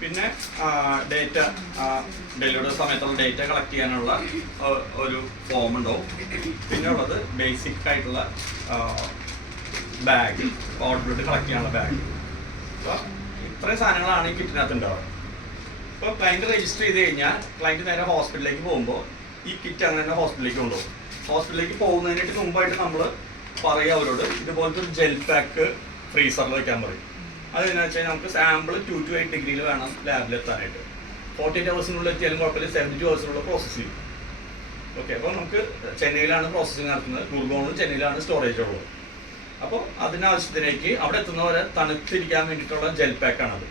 പിന്നെ data delivery സമയത്തുള്ള data collect ചെയ്യാനുള്ള ഒരു ഫോം ഉണ്ടാവും. പിന്നെ ഉള്ളത് ബേസിക് ആയിട്ടുള്ള ബാഗ്, ഓർഡർ കളക്ട് ചെയ്യാനുള്ള ബാഗ്. അപ്പോൾ ഇത്രയും സാധനങ്ങളാണ് ഈ കിറ്റിനകത്ത് ഉണ്ടാവുക. ഇപ്പോൾ ക്ലയൻറ്റ് രജിസ്റ്റർ ചെയ്ത് കഴിഞ്ഞാൽ ക്ലയൻറ്റ് നേരെ ഹോസ്പിറ്റലിലേക്ക് പോകുമ്പോൾ ഈ കിറ്റ് അങ്ങനെ തന്നെ ഹോസ്പിറ്റലിലേക്ക് കൊണ്ടുപോകും. ഹോസ്പിറ്റലിലേക്ക് പോകുന്നതിനായിട്ട് മുമ്പായിട്ട് നമ്മൾ പറയുക അവരോട് ഇതുപോലത്തെ ഒരു ജെൽ പാക്ക് ഫ്രീസറിൽ വയ്ക്കാൻ പറയും. അതെന്നു വെച്ചാൽ നമുക്ക് സാമ്പിൾ 2 to 8 ഡിഗ്രിയിൽ വേണം ലാബിൽ എത്താനായിട്ട്. 48 ഹവേഴ്സിനുള്ളിൽ എത്തിയാലും കുഴപ്പമില്ല, 72 ഹവേഴ്സിനുള്ള പ്രോസസ്സ് ചെയ്യും. ഓക്കെ, അപ്പോൾ നമുക്ക് ചെന്നൈയിലാണ് പ്രോസസ്സിങ് നടത്തുന്നത്, ഗുർഗോണും ചെന്നൈയിലാണ് സ്റ്റോറേജ് ഉള്ളത്. അപ്പോൾ അതിനാവശ്യത്തിലേക്ക് അവിടെ എത്തുന്നവരെ തണുത്തിരിക്കാൻ വേണ്ടിയിട്ടുള്ള ജെൽ പാക്കാണത്.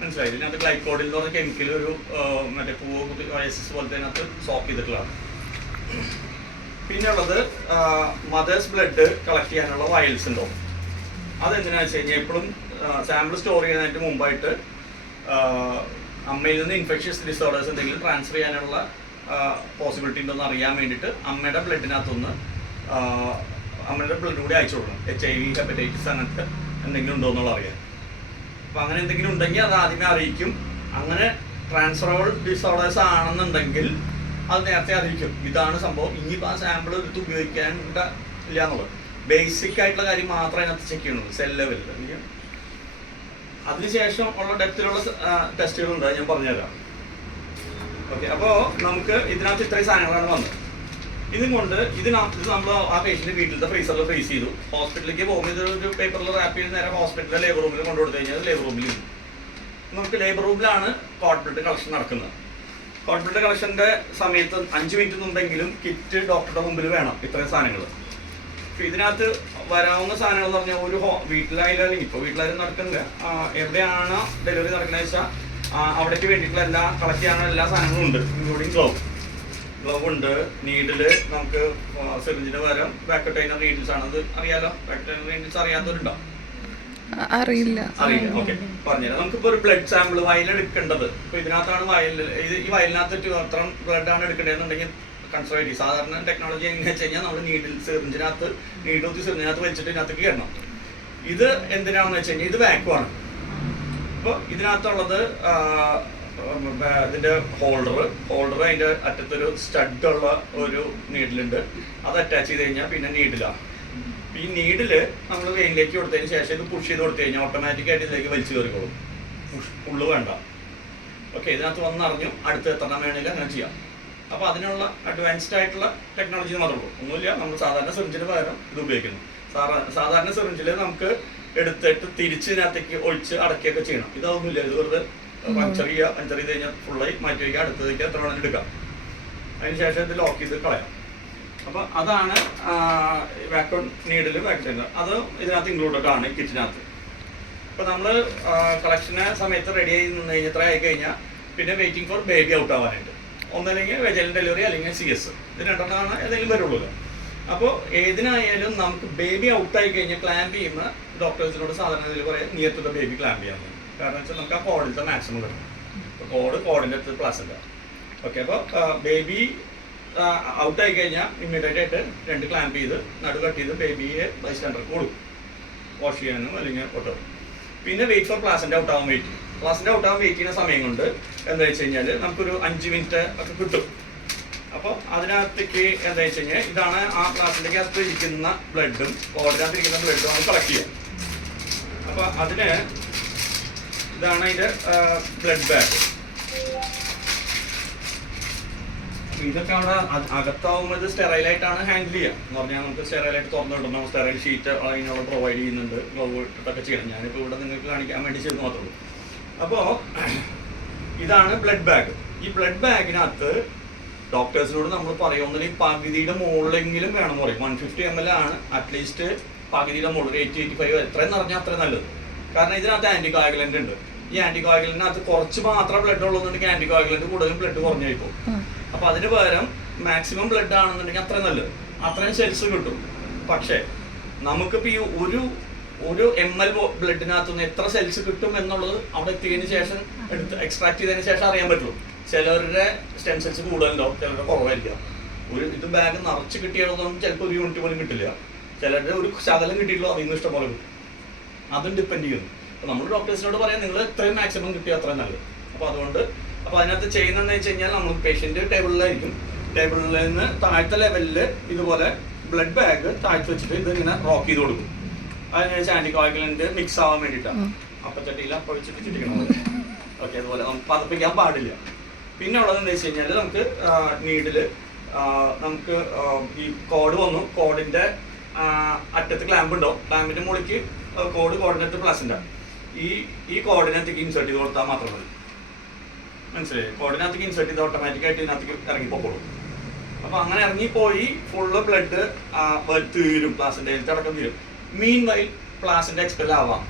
മനസ്സിലായി? ഇതിനകത്ത് ഗ്ലൈക്കോഡിൽ എന്ന് പറഞ്ഞ കെമിക്കൽ ഒരു മറ്റേ പൂവ് വയസ്സ് പോലത്തെ അതിനകത്ത് സോക്ക് ചെയ്തിട്ടുള്ളതാണ്. പിന്നെ ഉള്ളത് മദേഴ്സ് ബ്ലഡ് കളക്ട് ചെയ്യാനുള്ള വയൽസ് ഉണ്ടാവും. അതെന്തിനാണെന്ന് വെച്ച് കഴിഞ്ഞാൽ എപ്പോഴും സാമ്പിൾ സ്റ്റോർ ചെയ്യുന്നതിന് മുമ്പായിട്ട് അമ്മയിൽ നിന്ന് ഇൻഫെക്ഷ്യസ് ഡിസോർഡേഴ്സ് എന്തെങ്കിലും ട്രാൻസ്ഫർ ചെയ്യാനുള്ള പോസിബിലിറ്റി ഉണ്ടോയെന്ന് അറിയാൻ വേണ്ടിയിട്ട് അമ്മയുടെ ബ്ലഡിനകത്തൊന്ന് അമ്മയുടെ ബ്ലഡ് കൂടി അയച്ചു കൊടുക്കണം. HIV, ഹെപ്പറ്റൈറ്റിസ് അങ്ങനത്തെ എന്തെങ്കിലും ഉണ്ടോ എന്നുള്ള അറിയാം. അപ്പോൾ അങ്ങനെ എന്തെങ്കിലും ഉണ്ടെങ്കിൽ അത് ആദ്യമേ അറിയിക്കും. അങ്ങനെ ട്രാൻസ്ഫറബിൾ ഡിസോർഡേഴ്സ് ആണെന്നുണ്ടെങ്കിൽ അത് നേരത്തെ അറിയിക്കും. ഇതാണ് സംഭവം, ഇനിയിപ്പോൾ ആ സാമ്പിൾ എടുത്ത് ഉപയോഗിക്കേണ്ട ഇല്ല എന്നുള്ളത്. ബേസിക് ആയിട്ടുള്ള കാര്യം മാത്രമേ അതിനകത്ത് ചെക്ക് ചെയ്യുന്നുള്ളൂ, സെൽ ലെവലിൽ. അതിനുശേഷം ഉള്ള ഡെപ്തിലുള്ള ടെസ്റ്റുകളുണ്ട്, ഞാൻ പറഞ്ഞുതരാം. ഓക്കെ, അപ്പോൾ നമുക്ക് ഇതിനകത്ത് ഇത്രയും സാധനങ്ങളാണ് വന്നത്. ഇതും കൊണ്ട് ഇത് നമ്മൾ ആ പേഷ്യൻ്റ് വീട്ടിലത്തെ ഫ്രീസറിൽ ഫ്രീസ് ചെയ്തു. ഹോസ്പിറ്റലിലേക്ക് പോകുമ്പോൾ ഇതൊരു പേപ്പറിൽ റാപ്പ് ചെയ്ത് നേരെ ഹോസ്പിറ്റലിലെ ലേബർ റൂമിൽ കൊണ്ടുകൊടുത്തു കഴിഞ്ഞാൽ ലേബർ റൂമിൽ ഇരിക്കും. നമുക്ക് ലേബർ റൂമിലാണ് കോഡ് ബ്ലഡ് കളക്ഷൻ നടക്കുന്നത്. കോഡ് ബ്ലഡ് കളക്ഷൻ്റെ സമയത്ത് 5 മിനിറ്റ് മുമ്പെങ്കിലും കിറ്റ് ഡോക്ടറുടെ മുമ്പിൽ വേണം. ഇത്രയും സാധനങ്ങൾ ഇതിനകത്ത് വരാവുന്ന സാധനങ്ങൾ എന്ന് പറഞ്ഞാൽ ഒരു വീട്ടിലായാലും ഇപ്പോൾ വീട്ടിലായാലും നടക്കുന്നില്ല, എവിടെയാണ് ഡെലിവറി നടക്കുന്നത് വെച്ചാൽ അവിടേക്ക് വേണ്ടിയിട്ടുള്ള എല്ലാ കളക്ട് ചെയ്യാനുള്ള എല്ലാ സാധനങ്ങളും ഉണ്ട്. ഇൻക്ലൂഡിങ് ഗ്ലൗ ഉണ്ട്, നീഡില്, നമുക്ക് സിറിഞ്ചിന് പകരം വാക്കറ്റൈനർ നീഡിൽസ് ആണ്. അത് അറിയാലോ, വാക്കറ്റൈനർ നീഡിൽസ് അറിയാത്തവരുണ്ടോ? അറിയില്ല. ഓക്കെ, പറഞ്ഞുതരാം. നമുക്കിപ്പോൾ ഒരു ബ്ലഡ് സാമ്പിൾ വയലെടുക്കേണ്ടത് ഇപ്പോൾ ഇതിനകത്താണ്. ഈ വയലിനകത്ത് എത്ര ബ്ലഡാണ് എടുക്കേണ്ടതെന്നുണ്ടെങ്കിൽ കൺസർവേറ്റീവ് സാധാരണ ടെക്നോളജി എങ്ങനെയാണെന്ന് വെച്ച് കഴിഞ്ഞാൽ നമ്മൾ നീഡിൽ സിറിഞ്ചിനകത്ത് സിറിഞ്ചിനകത്ത് വെച്ചിട്ട് ഇതിനകത്തേക്ക് ഇടണം. ഇത് എന്തിനാണെന്ന് വെച്ച് കഴിഞ്ഞാൽ ഇത് വാക്വമാണ്. അപ്പോൾ ഇതിനകത്തുള്ളത് ഇതിൻ്റെ ഹോൾഡർ അതിൻ്റെ അറ്റത്തൊരു സ്റ്റഡുള്ള ഒരു നീഡിലുണ്ട്. അത് അറ്റാച്ച് ചെയ്ത് കഴിഞ്ഞാൽ പിന്നെ നീഡിലാണ്. ഈ നീഡില് നമ്മൾ വെയിനിലേക്ക് കൊടുത്തതിന് ശേഷം ഇത് പുഷ് ചെയ്ത് കൊടുത്തു കഴിഞ്ഞാൽ ഓട്ടോമാറ്റിക്കായിട്ട് ഇതിലേക്ക് വലിച്ചു കയറിക്കോളും. ഫുള്ള് വേണ്ട. ഓക്കെ, ഇതിനകത്ത് വന്നറിഞ്ഞു അടുത്ത് എത്ര വേണമെങ്കിലും അങ്ങനെ ചെയ്യാം. അപ്പോൾ അതിനുള്ള അഡ്വാൻസ്ഡ് ആയിട്ടുള്ള ടെക്നോളജി മാത്രമേ ഉള്ളൂ, ഒന്നുമില്ല. നമ്മൾ സാധാരണ സിറിഞ്ചിന് പകരം ഇത് ഉപയോഗിക്കുന്നു. സാധാരണ സിറിഞ്ചിൽ നമുക്ക് എടുത്തിട്ട് തിരിച്ചിനകത്തേക്ക് ഒഴിച്ച് അടക്കുകയൊക്കെ ചെയ്യണം. ഇതൊന്നുമില്ല. ഇത് വെറുതെ പഞ്ചർ ചെയ്ത് കഴിഞ്ഞാൽ ഫുള്ളായി മാറ്റി വയ്ക്കുക, അടുത്തതേക്ക് എത്ര വേണമെങ്കിലും എടുക്കാം. അതിനുശേഷം ഇത് ലോക്ക് ചെയ്ത് കളയാം. അപ്പോൾ അതാണ് വാക്വം നീഡിൽ വാക്വം. അത് ഇതിനകത്ത് ഇൻക്ലൂഡഡ് ആണ് കിറ്റിനകത്ത്. അപ്പോൾ നമ്മൾ കളക്ഷന് സമയത്ത് റെഡി ആയി നിന്ന് കഴിഞ്ഞാൽ എത്ര ആയി കഴിഞ്ഞാൽ പിന്നെ വെയിറ്റിംഗ് ഫോർ ബേബി ഔട്ട് ആവാനായിട്ട്. ഒന്നല്ലെങ്കിൽ വെജൈനൽ ഡെലിവറി അല്ലെങ്കിൽ CS. ഇത് രണ്ടെണ്ണമാണ് ഏതെങ്കിലും വരുള്ളൂ. അപ്പോൾ ഏതിനായാലും നമുക്ക് ബേബി ഔട്ടായി കഴിഞ്ഞാൽ ക്ലാമ്പ് ചെയ്യുമ്പോൾ ഡോക്ടേഴ്സിനോട് സാധാരണ ഇതിൽ പറയാം near to the baby clamp ചെയ്യാൻ. കാരണം വെച്ചാൽ നമുക്ക് ആ കോഡിലത്തെ മാക്സിമം കിട്ടും. കോഡിൻ്റെ അടുത്ത് പ്ലസ്. ഓക്കെ, അപ്പോൾ ബേബി ഔട്ടായി കഴിഞ്ഞാൽ ഇമ്മീഡിയറ്റ് ആയിട്ട് 2 ക്ലാമ്പ് ചെയ്ത് നടു കട്ട് ചെയ്ത് ബേബിയെ ബൈസ്റ്റാൻഡർക്ക് കൊടുക്കും, വാഷ് ചെയ്യാനും അല്ലെങ്കിൽ ഒട്ടോ. പിന്നെ വെയിറ്റ് ഫോർ പ്ലാസിൻ്റെ ഔട്ടാവാൻ വെയിറ്റ് ചെയ്യും. പ്ലാസിൻ്റെ ഔട്ടാവാൻ വെയിറ്റ് ചെയ്യുന്ന സമയം കൊണ്ട് എന്താ വെച്ച് കഴിഞ്ഞാൽ നമുക്കൊരു 5 മിനിറ്റ് ഒക്കെ കിട്ടും. അപ്പോൾ അതിനകത്തേക്ക് എന്താ വെച്ച് കഴിഞ്ഞാൽ ഇതാണ് ആ പ്ലാസിൻ്റെ അകത്ത് ഇരിക്കുന്ന ബ്ലഡും കോഡിനകത്ത് ഇരിക്കുന്ന ബ്ലഡും നമ്മൾ കളക്ട് ചെയ്യാം. അപ്പോൾ അതിന് ഇതാണ് അതിൻ്റെ ബ്ലഡ് ബാഗ്. ഇതൊക്കെ അവിടെ അകത്താവുമ്പോൾ ഇത് സ്റ്റെറൈലായിട്ടാണ് ഹാൻഡിൽ ചെയ്യുക. എന്ന് പറഞ്ഞാൽ നമുക്ക് സ്റ്റെറൈലായിട്ട് തുറന്നു വിടണം. സ്റ്റെറൈൽ ഷീറ്റ് അതിനുള്ള പ്രൊവൈഡ് ചെയ്യുന്നുണ്ട്. ഗ്ലൗ ഇട്ടൊക്കെ ചെയ്യണം. ഞാനിപ്പോൾ ഇവിടെ നിങ്ങൾക്ക് കാണിക്കാൻ വേണ്ടി ചെയ്ത് മാത്രമേ ഉള്ളൂ. അപ്പോൾ ഇതാണ് ബ്ലഡ് ബാഗ്. ഈ ബ്ലഡ് ബാഗിനകത്ത് ഡോക്ടേഴ്സിനോട് നമ്മൾ പറയുമെന്നുണ്ടെങ്കിൽ പകുതിയുടെ മുകളിലെങ്കിലും വേണമെന്ന് പറയും. 150 ml ആണ് അറ്റ്ലീസ്റ്റ്. പകുതിയുടെ മുകളിൽ 80-85 എത്രയെന്ന് പറഞ്ഞാൽ അത്രയും നല്ലത്. കാരണം ഇതിനകത്ത് ആൻറ്റികോയാഗുലൻ്റ് ഉണ്ട്. ഈ ആൻറ്റികോയാഗുലൻ്റിനകത്ത് കുറച്ച് മാത്രം ബ്ലഡ് ഉള്ളതെന്നുണ്ടെങ്കിൽ ആൻറ്റികോയാഗുലൻ്റ് കൂടുതലും ബ്ലഡ് കുറഞ്ഞായി പോകും. അപ്പോൾ അതിന് പകരം മാക്സിമം ബ്ലഡ് ആണെന്നുണ്ടെങ്കിൽ അത്രയും നല്ലത്, അത്രയും സെൽസ് കിട്ടും. പക്ഷേ നമുക്കിപ്പോൾ ഈ ഒരു ml ബ്ലഡിനകത്തുനിന്ന് എത്ര സെൽസ് കിട്ടും എന്നുള്ളത് അവിടെ എത്തിയതിന് ശേഷം എക്സ്ട്രാക്ട് ചെയ്തതിന് ശേഷം അറിയാൻ പറ്റുള്ളൂ. ചിലവരുടെ സ്റ്റെം സെൽസ് കൂടുതലുണ്ടാവും, ചിലരുടെ കുറവായിരിക്കാം. ഇത് ബാഗ് നിറച്ച് കിട്ടിയാലൊന്നും ചിലപ്പോൾ 1 യൂണിറ്റ് പോലും കിട്ടില്ല. ചിലരുടെ ഒരു ശകലം കിട്ടിയിട്ടുള്ളൂ, അതിൽ നിന്ന് ഇഷ്ടംപോലെ കിട്ടും. അതും ഡിപ്പെൻഡ് ചെയ്യുന്നു. നമ്മൾ ഡോക്ടേഴ്സിനോട് പറയാം നിങ്ങൾ എത്രയും മാക്സിമം കിട്ടിയ അത്രയും നല്ലത്. അപ്പോൾ അതുകൊണ്ട് അതിനകത്ത് ചെയ്യുന്നതെന്ന് വെച്ച് കഴിഞ്ഞാൽ നമ്മൾ പേഷ്യൻ്റ് ടേബിളിലായിരിക്കും, ടേബിളിൽ നിന്ന് താഴത്തെ ലെവലിൽ ഇതുപോലെ ബ്ലഡ് ബാഗ് താഴ്ത്തി വെച്ചിട്ട് ഇതിങ്ങനെ റോക്ക് ചെയ്ത് കൊടുക്കും. അതിന് വെച്ചാൽ ആൻറ്റികോയാഗുലൻ്റ് മിക്സ് ആവാൻ വേണ്ടിയിട്ടാണ്. അപ്പച്ചട്ടിയിൽ അപ്പം വെച്ചിട്ട് ചിരിക്കണത്. ഓക്കെ, അതുപോലെ പതപ്പിക്കാൻ പാടില്ല. പിന്നെ ഉള്ളത് എന്താ വെച്ച് കഴിഞ്ഞാൽ നമുക്ക് നീഡിൽ നമുക്ക് ഈ കോഡ് വന്നു, കോഡിൻ്റെ അറ്റത്ത് ക്ലാമ്പ് ഉണ്ടാവും, ക്ലാമ്പിൻ്റെ മുകളിലേക്ക് കോഡിനകത്ത് പ്ലസിൻ്റെ ഈ കോഡിനകത്തേക്ക് ഇൻസേർട്ട് ചെയ്ത് കൊടുത്താൽ മാത്രം മതി. മനസ്സിലായി? കോഡിനകത്തേക്ക് ഇൻസേർട്ട് ചെയ്ത് ഓട്ടോമാറ്റിക്കായിട്ട് ഇതിനകത്തേക്ക് ഇറങ്ങിപ്പോക്കോളും. അപ്പോൾ അങ്ങനെ ഇറങ്ങിപ്പോയി ഫുള്ള് ബ്ലഡ് തീരും, പ്ലാസിൻ്റെ അടക്കം തീരും. മീൻ വൈൽ പ്ലാസിൻ്റെ എക്സ്പെൽ ആവാം.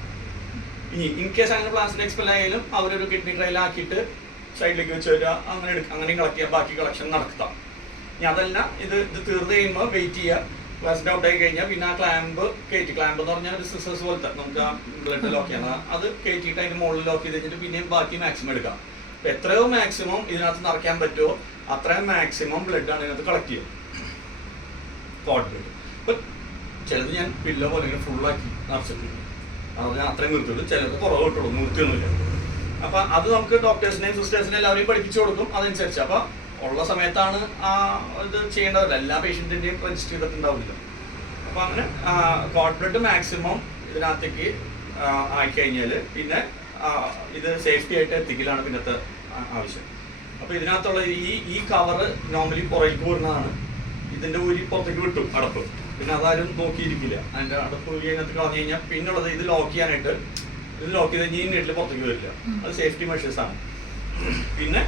ഇനി ഇൻ കേസ് അങ്ങനെ പ്ലാസിൻ്റെ എക്സ്പെൽ ആയാലും അവരൊരു കിഡ്നി ട്രയലാക്കിയിട്ട് സൈഡിലേക്ക് വെച്ച് വരിക, അങ്ങനെയും കളക്ട് ചെയ്യുക, ബാക്കി കളക്ഷൻ നടത്താം. ഇനി അതല്ല ഇത് തീർന്നു കഴിയുമ്പോൾ വെയിറ്റ് ചെയ്യുക. പ്ലാസിൻ്റെ ഔട്ട് ആയി കഴിഞ്ഞാൽ പിന്നെ ആ ക്ലാമ്പ് കയറ്റി, ക്ലാമ്പ് എന്ന് പറഞ്ഞാൽ ഒരു സിസേഴ്സ് പോലത്തെ നമുക്ക് ആ ബ്ലഡ് ലോക്ക് ചെയ്യണം, അത് കയറ്റിയിട്ട് അതിൻ്റെ മുകളിൽ ലോക്ക് ചെയ്ത് കഴിഞ്ഞിട്ട് പിന്നെയും ബാക്കി മാക്സിമം എടുക്കാം. അപ്പോൾ എത്രയോ മാക്സിമം ഇതിനകത്ത് നിറയ്ക്കാൻ പറ്റുമോ അത്രയും മാക്സിമം ബ്ലഡാണ് ഇതിനകത്ത് കളക്ട് ചെയ്യുക, കോഡ് ബ്ലഡ്. ഇപ്പം ചിലത് ഞാൻ പില്ലോ പോലെ ഇങ്ങനെ ഫുള്ളാക്കി നിറച്ചിട്ടുണ്ട്, അത് ഞാൻ അത്രയും നിർത്തിയുള്ളൂ. ചിലത് കുറവ് കിട്ടുള്ളൂ, നിർത്തിയൊന്നുമില്ല. അപ്പം അത് നമുക്ക് ഡോക്ടേഴ്സിനെയും സിസ്റ്റേഴ്സിനെയും എല്ലാവരെയും പഠിപ്പിച്ചു കൊടുക്കും അതനുസരിച്ച്. അപ്പം ഉള്ള സമയത്താണ് ആ ഇത് ചെയ്യേണ്ടതല്ല, എല്ലാ പേഷ്യൻറ്റിൻ്റെയും രജിസ്റ്റർ ചെയ്തിട്ടുണ്ടാവില്ല. അപ്പോൾ അങ്ങനെ കോഡ് ബ്ലഡ് മാക്സിമം ഇതിനകത്തേക്ക് ആയിക്കഴിഞ്ഞാൽ പിന്നെ ഇത് സേഫ്റ്റി ആയിട്ട് എത്തിക്കലാണ് പിന്നത്തെ ആവശ്യം. അപ്പോൾ ഇതിനകത്തുള്ള ഈ കവറ് നോർമലി പുറകിലേക്ക് വരുന്നതാണ്. ഇതിൻ്റെ ഊരി പുറത്തേക്ക് വിട്ടു അടപ്പ്, പിന്നെ അതാരും നോക്കിയിരിക്കില്ല. അതിൻ്റെ അടപ്പ് ഊരി അതിനകത്ത് കളഞ്ഞു കഴിഞ്ഞാൽ പിന്നുള്ളത് ഇത് ലോക്ക് ചെയ്യാനായിട്ട്, ഇത് ലോക്ക് ചെയ്ത് കഴിഞ്ഞാൽ ഈ നീട്ടിൽ പുറത്തേക്ക് വരില്ല. അത് സേഫ്റ്റി മെഷേഴ്സാണ്. പിന്നെ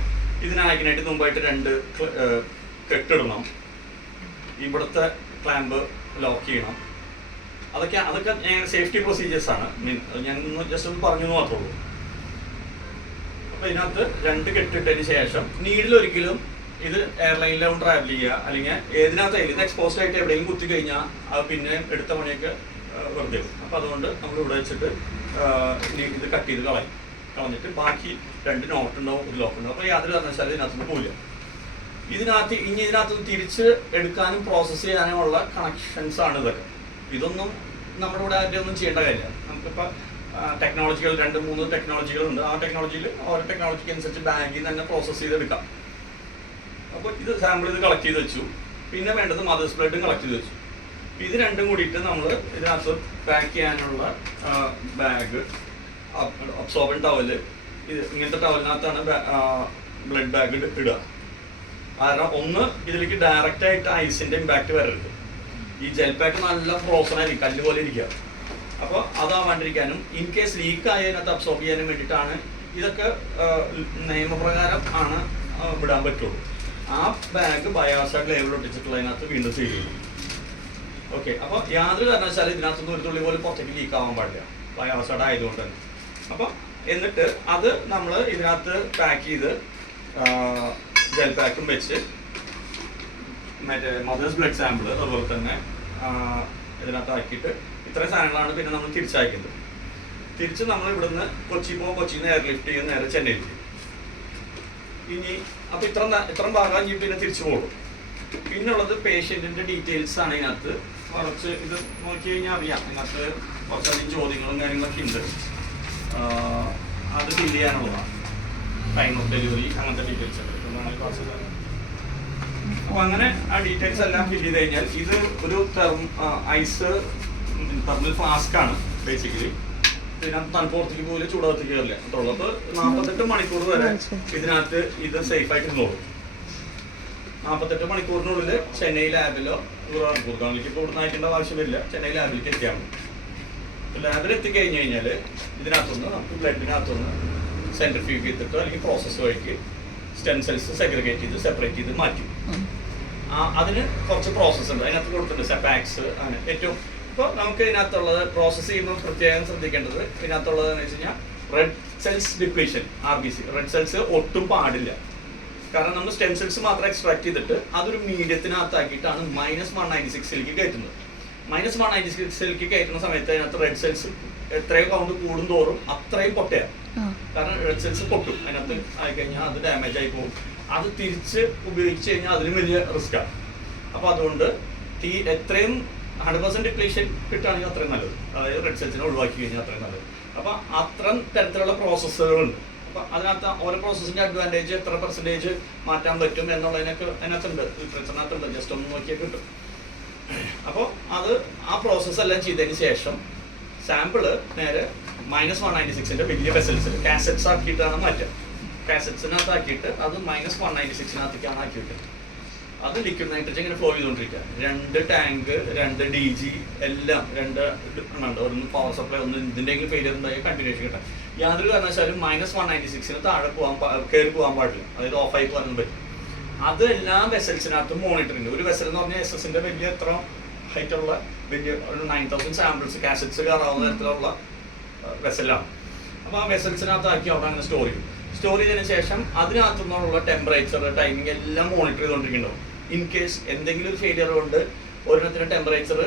ഇതിനായിക്കാനായിട്ട് മുമ്പായിട്ട് 2 കെട്ടിടണം, ഇവിടുത്തെ ക്ലാമ്പ് ലോക്ക് ചെയ്യണം. അതൊക്കെ സേഫ്റ്റി പ്രൊസീജിയേഴ്സാണ്. ഞാൻ ജസ്റ്റ് ഒന്ന് പറഞ്ഞു മാത്രമേ ഉള്ളൂ. അപ്പോൾ ഇതിനകത്ത് 2 കെട്ടിട്ടതിന് ശേഷം നീഡിലൊരിക്കലും ഇത് എയർലൈനിലാവും ട്രാവൽ ചെയ്യുക, അല്ലെങ്കിൽ ഏതിനകത്തായാലും ഇത് എക്സ്പോസ്ഡ് ആയിട്ട് എവിടെയെങ്കിലും കുത്തി കഴിഞ്ഞാൽ അത് പിന്നെ എടുത്ത പണിയൊക്കെ വെറുതെ. അപ്പോൾ അതുകൊണ്ട് നമ്മൾ ഇവിടെ വെച്ചിട്ട് ഇത് കട്ട് ചെയ്ത് കളഞ്ഞിട്ട് ബാക്കി 2 നോട്ട് ഉണ്ടാവും, 1 ലോക്ക് ഉണ്ടാവും. അപ്പോൾ യാതൊരു കാരണവശാലും ഇതിനകത്ത് പോവില്ല. ഇതിനകത്ത് തിരിച്ച് എടുക്കാനും പ്രോസസ്സ് ചെയ്യാനുമുള്ള കണക്ഷൻസ് ആണ് ഇതൊക്കെ. ഇതൊന്നും നമ്മുടെ ഇവിടെ ആരുടെ ഒന്നും ചെയ്യേണ്ട കാര്യമില്ല. നമുക്കിപ്പോൾ ടെക്നോളജികൾ 2-3 ടെക്നോളജികളുണ്ട്. ആ ടെക്നോളജിയിൽ ഓരോ ടെക്നോളജിക്ക് അനുസരിച്ച് ബാങ്കിൽ നിന്ന് തന്നെ പ്രോസസ്സ് ചെയ്തെടുക്കാം. അപ്പോൾ ഇത് സാമ്പിൾ ഇത് കളക്ട് ചെയ്ത് വെച്ചു. പിന്നെ വേണ്ടത് മദേഴ്സ് ബ്ലഡും കളക്ട് ചെയ്ത് വെച്ചു. ഇത് രണ്ടും കൂടിയിട്ട് നമ്മൾ ഇതിനകത്ത് പാക്ക് ചെയ്യാനുള്ള ബാഗ്, അബ്സോർബൻ ടവല്, ഇങ്ങനത്തെ ടവലിനകത്താണ് ബ്ലഡ് ബാഗ് ഇടുക. കാരണം ഒന്ന് ഇതിലേക്ക് ഡയറക്റ്റ് ആയിട്ട് ഐസിൻ്റെ ഇമ്പാക്റ്റ് വരരുത്. ഈ ജെൽ പാക്ക് നല്ല ഫ്രോസൺ ആയിരിക്കും, കല്ല് പോലെ ഇരിക്കുക. അപ്പോൾ അതാവാണ്ടിരിക്കാനും ഇൻ കേസ് ലീക്ക് ആയതിനകത്ത് അബ്സോർബ് ചെയ്യാനും വേണ്ടിയിട്ടാണ് ഇതൊക്കെ നിയമപ്രകാരം ആണ് വിടാൻ പറ്റുള്ളൂ. ആ ബാഗ് ബയോസാഡ് ലേബിൾ ഒട്ടിച്ചിട്ടുള്ളതിനകത്ത് വീണ്ടും സീൽ ചെയ്യും. ഓക്കെ, അപ്പോൾ യാതൊരു കാരണവശാലും ഇതിനകത്തൊന്നും ഒരു തുള്ളി പോലും പുറത്തേക്ക് ലീക്ക് ആവാൻ പാടില്ല, ബയോസാഡ് ആയതുകൊണ്ട് തന്നെ. അപ്പോൾ എന്നിട്ട് അത് നമ്മൾ ഇതിനകത്ത് പാക്ക് ചെയ്ത് ജെൽ പാക്കും വെച്ച് മറ്റേ മദേഴ്സ് ബ്ലഡ് സാമ്പിൾ അതുപോലെ തന്നെ ഇതിനകത്ത് ആക്കിയിട്ട് ഇത്രയും സാധനങ്ങളാണ് പിന്നെ നമ്മൾ തിരിച്ചയക്കുന്നത്. തിരിച്ച് നമ്മൾ ഇവിടുന്ന് കൊച്ചിയിൽ നിന്ന് എയർലിഫ്റ്റ് ചെയ്യും, നേരെ ചെന്നൈയിൽ. ഇനി അപ്പോൾ ഇത്രയും ഭാഗം ഇനി പിന്നെ തിരിച്ചു പോകും. പിന്നുള്ളത് പേഷ്യൻറ്റിൻ്റെ ഡീറ്റെയിൽസ് ആണ് ഇതിനകത്ത്. കുറച്ച് ഇത് നോക്കി കഴിഞ്ഞാൽ അറിയാം, ഇതിനകത്ത് കുറച്ചധികം ചോദ്യങ്ങളും കാര്യങ്ങളൊക്കെ ഉണ്ട്. അത് ഫില്ല് ചെയ്യാനുള്ളതാണ്. ടൈം ഓഫ് ഡെലിവറി അങ്ങനത്തെ ഡീറ്റെയിൽസ് ഉണ്ട്. അപ്പോൾ അങ്ങനെ ആ ഡീറ്റെയിൽസ് എല്ലാം ഫില്ല് ചെയ്ത് കഴിഞ്ഞാൽ ഇത് ഒരു തെർമൽ ഫ്ലാസ്ക് ആണ് ബേസിക്കലി. ഇതിനകത്ത് തണുപ്പുറത്തേക്ക് പോലും ചൂടകത്തേക്ക് കയറില്ല. അത്രയുള്ളൂ. അപ്പോൾ 48 മണിക്കൂർ വരെ ഇതിനകത്ത് ഇത് സേഫായിട്ട് നിന്നോളും. 48 മണിക്കൂറിനുള്ളിൽ ചെന്നൈ ലാബിലോ ഗുർഗാവിലേക്ക് ഇപ്പോൾ ഇവിടുന്ന് അയക്കേണ്ട ആവശ്യം വരില്ല, ചെന്നൈ ലാബിലേക്ക് എത്തിയാൽ മതി. ലാബിൽ എത്തിക്കഴിഞ്ഞ് കഴിഞ്ഞാൽ ഇതിനകത്തുനിന്ന് നമുക്ക് ബ്ലഡിനകത്തുനിന്ന് സെൻട്രിഫ്യൂഗ് ചെയ്തിട്ടോ അല്ലെങ്കിൽ പ്രോസസ്സ് വഴിക്ക് സ്റ്റെം സെൽസ് സെഗ്രിഗേറ്റ് ചെയ്ത് സെപ്പറേറ്റ് ചെയ്ത് മാറ്റി. അതിന് കുറച്ച് പ്രോസസ്സ് ഉണ്ട് അതിനകത്ത് കൊടുത്തിട്ടുണ്ട്, സെപ്പാക്സ് അങ്ങനെ ഏറ്റവും. ഇപ്പോൾ നമുക്ക് ഇതിനകത്തുള്ളത് പ്രോസസ്സ് ചെയ്യുമ്പോൾ പ്രത്യേകം ശ്രദ്ധിക്കേണ്ടത് ഇതിനകത്തുള്ളതെന്ന് വെച്ച് കഴിഞ്ഞാൽ red cells depletion, RBC. Red cells ഒട്ടും പാടില്ല. കാരണം നമ്മൾ സ്റ്റെം സെൽസ് മാത്രം എക്സ്ട്രാക്ട് ചെയ്തിട്ട് അതൊരു മീഡിയത്തിനകത്താക്കിയിട്ടാണ് -196ലേക്ക് കയറ്റുന്നത്. -196ലേക്ക് കയറ്റുന്ന സമയത്ത് അതിനകത്ത് റെഡ് സെൽസ് എത്രയും കൗണ്ട് കൂടും തോറും അത്രയും പൊട്ടയാണ്. കാരണം റെഡ് സെൽസ് പൊട്ടും, അതിനകത്ത് ആയിക്കഴിഞ്ഞാൽ അത് ഡാമേജ് ആയി പോകും. അത് തിരിച്ച് ഉപയോഗിച്ച് കഴിഞ്ഞാൽ അതിലും വലിയ റിസ്ക്കാണ്. അപ്പോൾ അതുകൊണ്ട് എത്രയും 100% ഡിപ്ലീഷൻ കിട്ടുകയാണെങ്കിൽ അത്രയും നല്ലത്. അതായത് റെഡ് സെൽസിനെ ഒഴിവാക്കി കഴിഞ്ഞാൽ അത്രയും നല്ലത്. അപ്പം അത്തരം തരത്തിലുള്ള പ്രോസസ്സുകളുണ്ട്. അപ്പം അതിനകത്ത് ഓരോ പ്രോസസ്സിൻ്റെ അഡ്വാൻറ്റേജ് എത്ര പെർസെൻറ്റേജ് മാറ്റാൻ പറ്റും എന്നുള്ളതിനൊക്കെ അതിനകത്തുണ്ട്, ലിറ്ററേച്ചറിനകത്തുണ്ട്, ജസ്റ്റ് ഒന്ന് നോക്കിയാൽ കിട്ടും. അപ്പോൾ അത് ആ പ്രോസസ്സെല്ലാം ചെയ്തതിന് ശേഷം സാമ്പിള് നേരെ -196 വലിയ വെസൽസിൽ കാസറ്റ്സ് ആക്കിയിട്ടാണ് മാറ്റുക. കാസറ്റ്സിനകത്താക്കിയിട്ട് അത് -196 ആക്കിയിട്ട് അത് ലിക്വിഡ് നൈട്രജൻ ഇങ്ങനെ ഫ്ലോ ചെയ്തുകൊണ്ടിരിക്കുക. 2 ടാങ്ക്, 2 DG എല്ലാം 2 ഉണ്ട്. ഒന്ന് പവർ സപ്ലൈ, ഒന്ന് ഇതിൻ്റെങ്കിലും ഫെയിലിയർ ഉണ്ടായി കണ്ടിന്യൂഷൻ കിട്ടാം. യാതൊരു കാരണവശാലും -196 താഴെ കയറി പോകാൻ പാടില്ല, അതായത് ഓഫായി പോകാനും പറ്റും. അത് എല്ലാ വെസൽസിനകത്തും മോണിറ്ററിങ്. ഒരു വെസൽ എന്ന് പറഞ്ഞാൽ SS വലിയ എത്ര ഹൈറ്റുള്ള വലിയ ഒരു 9000 സാമ്പിൾസ് കാസറ്റ്സ് കയറാവുന്ന തരത്തിലുള്ള വെസലാണ്. അപ്പോൾ ആ വെസൽസിനകത്താക്കി അവിടെ അങ്ങനെ സ്റ്റോർ ചെയ്യും. സ്റ്റോർ ചെയ്തതിന് ശേഷം അതിനകത്തു നിന്നുള്ള ടെമ്പറേച്ചർ, ടൈമിംഗ് എല്ലാം മോണിറ്റർ ചെയ്തുകൊണ്ടിരിക്കുന്നുണ്ടാവും. ഇൻ കേസ് എന്തെങ്കിലും ഒരു ഫെയിലിയർ കൊണ്ട് ഒരെണ്ണത്തിന് ടെമ്പറേച്ചർ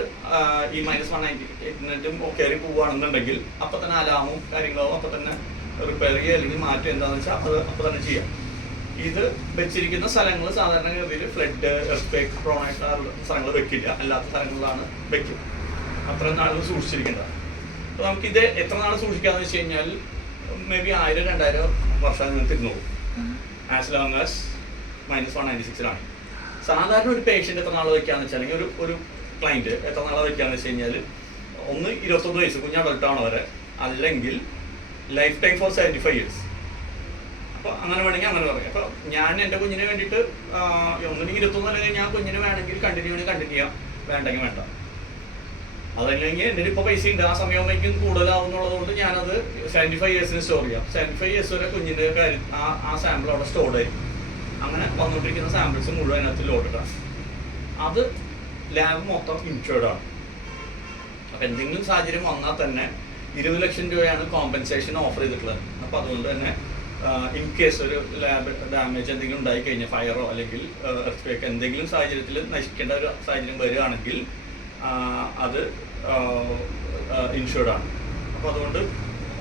ഈ -198 കയറി പോവുകയാണെന്നുണ്ടെങ്കിൽ അപ്പോൾ തന്നെ അലാമും കാര്യങ്ങളാവും, അപ്പോൾ തന്നെ റിപ്പയർ ചെയ്യുക അല്ലെങ്കിൽ മാറ്റുക എന്താണെന്ന് വെച്ചാൽ അത് അപ്പോൾ തന്നെ ചെയ്യാം. ഇത് വെച്ചിരിക്കുന്ന സ്ഥലങ്ങൾ സാധാരണഗതിയിൽ ഫ്ലഡ്, എർത്ത് പ്രോൺ ആയിട്ടുള്ള സ്ഥലങ്ങൾ വെക്കില്ല, അല്ലാത്ത സ്ഥലങ്ങളിലാണ് വെക്കും. അത്ര നാളുകൾ സൂക്ഷിച്ചിരിക്കേണ്ടതാണ്. അപ്പോൾ നമുക്കിത് എത്ര നാൾ സൂക്ഷിക്കാമെന്ന് വെച്ച് കഴിഞ്ഞാൽ മേ ബി 1000-2000 വർഷം നിങ്ങൾക്ക് ഇരുന്നോളൂ, ആസ് ലോങ് ആസ് -196 സാധാരണ ഒരു പേഷ്യൻ്റ് എത്ര നാൾ വയ്ക്കാന്ന് വെച്ചാൽ, അല്ലെങ്കിൽ ഒരു ക്ലയൻറ്റ് എത്ര നാൾ വയ്ക്കാന്ന് വെച്ച് കഴിഞ്ഞാൽ, ഒന്ന് 21 വയസ്സ് കുഞ്ഞ് അഡൾട്ടാണ് വരെ, അല്ലെങ്കിൽ ലൈഫ് ടൈം ഫോർ 75 years. അപ്പോൾ അങ്ങനെ വേണമെങ്കിൽ അങ്ങനെ പറയാം. അപ്പോൾ ഞാൻ എൻ്റെ കുഞ്ഞിന് വേണ്ടിയിട്ട് ഒന്നില്ലെങ്കിൽ 21 അല്ലെങ്കിൽ ഞാൻ കുഞ്ഞിന് വേണമെങ്കിൽ കണ്ടിന്യൂ ചെയ്യാം, വേണ്ടെങ്കിൽ വേണ്ട. അതല്ലെങ്കിൽ എൻ്റെ ഇപ്പോൾ പൈസ ഉണ്ട്, ആ സമയമായിരിക്കും കൂടുതലാവുന്നുള്ളത് കൊണ്ട് ഞാനത് 75 years സ്റ്റോർ ചെയ്യാം. 75 years വരെ കുഞ്ഞിൻ്റെ കാര്യം ആ സാമ്പിൾ അവിടെ സ്റ്റോർഡ് ആയിരിക്കും. അങ്ങനെ വന്നുകൊണ്ടിരിക്കുന്ന സാമ്പിൾസ് മുഴുവൻ അതിനകത്ത് ലോഡിട്ടാണ്. അത് ലാബ് മൊത്തം ഇൻഷുർഡ് ആണ്. അപ്പോൾ എന്തെങ്കിലും സാഹചര്യം വന്നാൽ തന്നെ 20 ലക്ഷം രൂപയാണ് കോമ്പൻസേഷൻ ഓഫർ ചെയ്തിട്ടുള്ളത്. അപ്പോൾ അതുകൊണ്ട് തന്നെ ഇൻ കേസ് ഒരു ലാബ് ഡാമേജ് എന്തെങ്കിലും ഉണ്ടായിക്കഴിഞ്ഞാൽ, ഫയറോ അല്ലെങ്കിൽ എർത്ത് എന്തെങ്കിലും സാഹചര്യത്തിൽ നശിക്കേണ്ട ഒരു സാഹചര്യം വരികയാണെങ്കിൽ അത് ഇൻഷുർഡ് ആണ്. അപ്പോൾ അതുകൊണ്ട്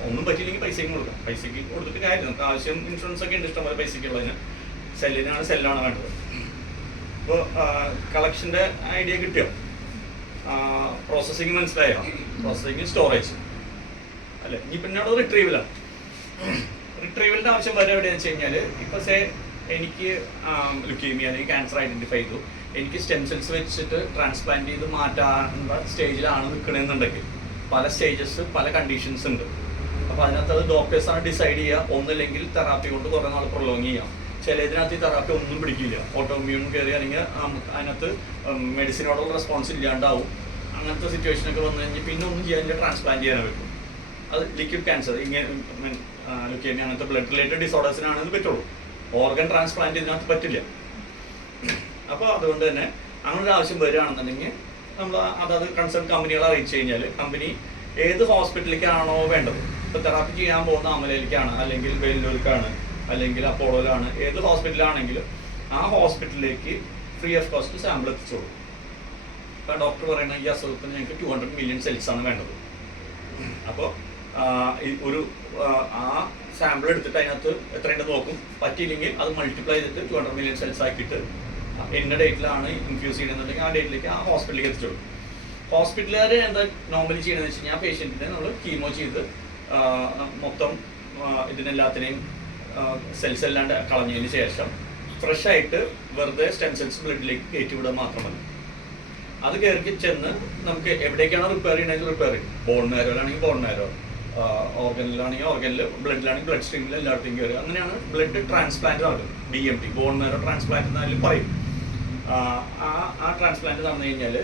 ഒന്നും പറ്റിയില്ലെങ്കിൽ പൈസയ്ക്ക് കൊടുക്കാം. പൈസയ്ക്ക് കൊടുത്തിട്ട് കാര്യം, നമുക്ക് ആവശ്യം ഇൻഷുറൻസ് ഒക്കെ ഉണ്ട് ഇഷ്ടംപോലെ പൈസയ്ക്കുള്ളതിന്. സെല്ലാണ് വേണ്ടത്. അപ്പോൾ കളക്ഷൻ്റെ ഐഡിയ കിട്ടിയോ? പ്രോസസ്സിങ് മനസ്സിലായോ? പ്രോസസ്സിങ്, സ്റ്റോറേജ് അല്ലേ. ഇനി പിന്നീട് റിട്രീവലാണ്. റിട്രീവലിൻ്റെ ആവശ്യം വരെ എവിടെയാണെന്ന് വെച്ച് കഴിഞ്ഞാൽ, ഇപ്പോൾ എനിക്ക് ലുക്കീമിയ അല്ലെങ്കിൽ ക്യാൻസർ ഐഡൻറ്റിഫൈ ചെയ്തു, എനിക്ക് സ്റ്റെം സെൽസ് വെച്ചിട്ട് ട്രാൻസ്പ്ലാന്റ് ചെയ്ത് മാറ്റാനുള്ള സ്റ്റേജിലാണ് നിൽക്കണമെന്നുണ്ടെങ്കിൽ പല സ്റ്റേജസ്, പല കണ്ടീഷൻസ് ഉണ്ട്. അപ്പോൾ അതിനകത്ത് അത് ഡോക്ടേഴ്സാണ് ഡിസൈഡ് ചെയ്യുക. ഒന്നില്ലെങ്കിൽ തെറാപ്പി കൊണ്ട് കുറേ നാൾ പ്രൊലോങ് ചെയ്യാം. ചിലതിനകത്ത് ഈ തെറാപ്പി ഒന്നും പിടിക്കില്ല, ഓട്ടോമ്യൂൺ കയറി അല്ലെങ്കിൽ അതിനകത്ത് മെഡിസിനോടുള്ള റെസ്പോൺസ് ഇല്ലാണ്ടാവും. അങ്ങനത്തെ സിറ്റുവേഷനൊക്കെ വന്നു കഴിഞ്ഞാൽ പിന്നെ ഒന്നും ചെയ്യാനില്ല, ട്രാൻസ്പ്ലാന്റ് ചെയ്യാൻ പറ്റും. അത് ലിക്വിഡ് ക്യാൻസർ, ഇങ്ങനെ ലുക്കേമിയ അങ്ങനത്തെ ബ്ലഡ് റിലേറ്റഡ് ഡിസോർഡേഴ്സിനാണ് ഇത് പറ്റുള്ളൂ. ഓർഗൻ ട്രാൻസ്പ്ലാന്റ് ഇതിനകത്ത് പറ്റില്ല. അപ്പോൾ അതുകൊണ്ട് തന്നെ അങ്ങനെ ഒരു ആവശ്യം വരികയാണെന്നുണ്ടെങ്കിൽ നമ്മൾ അതത് കൺസേൺ കമ്പനികളെ അറിയിച്ചു കഴിഞ്ഞാൽ കമ്പനി ഏത് ഹോസ്പിറ്റലിലേക്കാണോ വേണ്ടത്, ഇപ്പോൾ തെറാപ്പി ചെയ്യാൻ പോകുന്ന അമലയിലേക്കാണ്, അല്ലെങ്കിൽ വെല്ലൂർക്കാണ്, അല്ലെങ്കിൽ അപ്പോളോയിലാണ്, ഏത് ഹോസ്പിറ്റലാണെങ്കിലും ആ ഹോസ്പിറ്റലിലേക്ക് ഫ്രീ ഓഫ് കോസ്റ്റ് സാമ്പിൾ എത്തിച്ചോളൂ. ഇപ്പോൾ ഡോക്ടർ പറയുന്നത് ഈ അസുഖത്തിന് ഞങ്ങൾക്ക് 200 million cells ആണ് വേണ്ടത്. അപ്പോൾ ഒരു ആ സാമ്പിൾ എടുത്തിട്ട് അതിനകത്ത് എത്രയുണ്ട് നോക്കും. പറ്റിയില്ലെങ്കിൽ അത് മൾട്ടിപ്ലൈ ചെയ്തിട്ട് 200 million cells ആക്കിയിട്ട് ഇന്ന ഡേറ്റിലാണ് ഇൻഫ്യൂസ് ചെയ്യണമെന്നുണ്ടെങ്കിൽ ആ ഡേറ്റിലേക്ക് ആ ഹോസ്പിറ്റലിലേക്ക് എത്തിച്ചോളൂ. ഹോസ്പിറ്റലുകാർ എന്താ നോർമലി ചെയ്യണമെന്ന് വെച്ച് കഴിഞ്ഞാൽ പേഷ്യൻറ്റിനെ നമ്മൾ കീമോ ചെയ്ത് മൊത്തം ഇതിനെല്ലാത്തിനെയും സെൽസ് അല്ലാണ്ട് കളഞ്ഞതിന് ശേഷം ഫ്രഷ് ആയിട്ട് വെറുതെ സ്റ്റെം സെൽസ് ബ്ലഡിലേക്ക് കയറ്റി വിടുക മാത്രമല്ല. അത് കയറി ചെന്ന് നമുക്ക് എവിടേക്കാണോ റിപ്പയർ ചെയ്യണമെങ്കിൽ റിപ്പയർ ചെയ്യും. ബോൺ മാരോയിലാണെങ്കിൽ ബോൺ മാരോ, ഓർഗനിലാണെങ്കിൽ ഓർഗനിൽ, ബ്ലഡിലാണെങ്കിൽ ബ്ലഡ് സ്ട്രീമിൽ എല്ലായിടത്തേക്കും കയറുക. അങ്ങനെയാണ് ബ്ലഡ് ട്രാൻസ്പ്ലാന്റ് നടക്കുന്നത്. BMT, ബോൺ മാരോ ട്രാൻസ്പ്ലാന്റ് എന്നാലും പറയും. ആ ട്രാൻസ്പ്ലാന്റ് നടന്നു കഴിഞ്ഞാൽ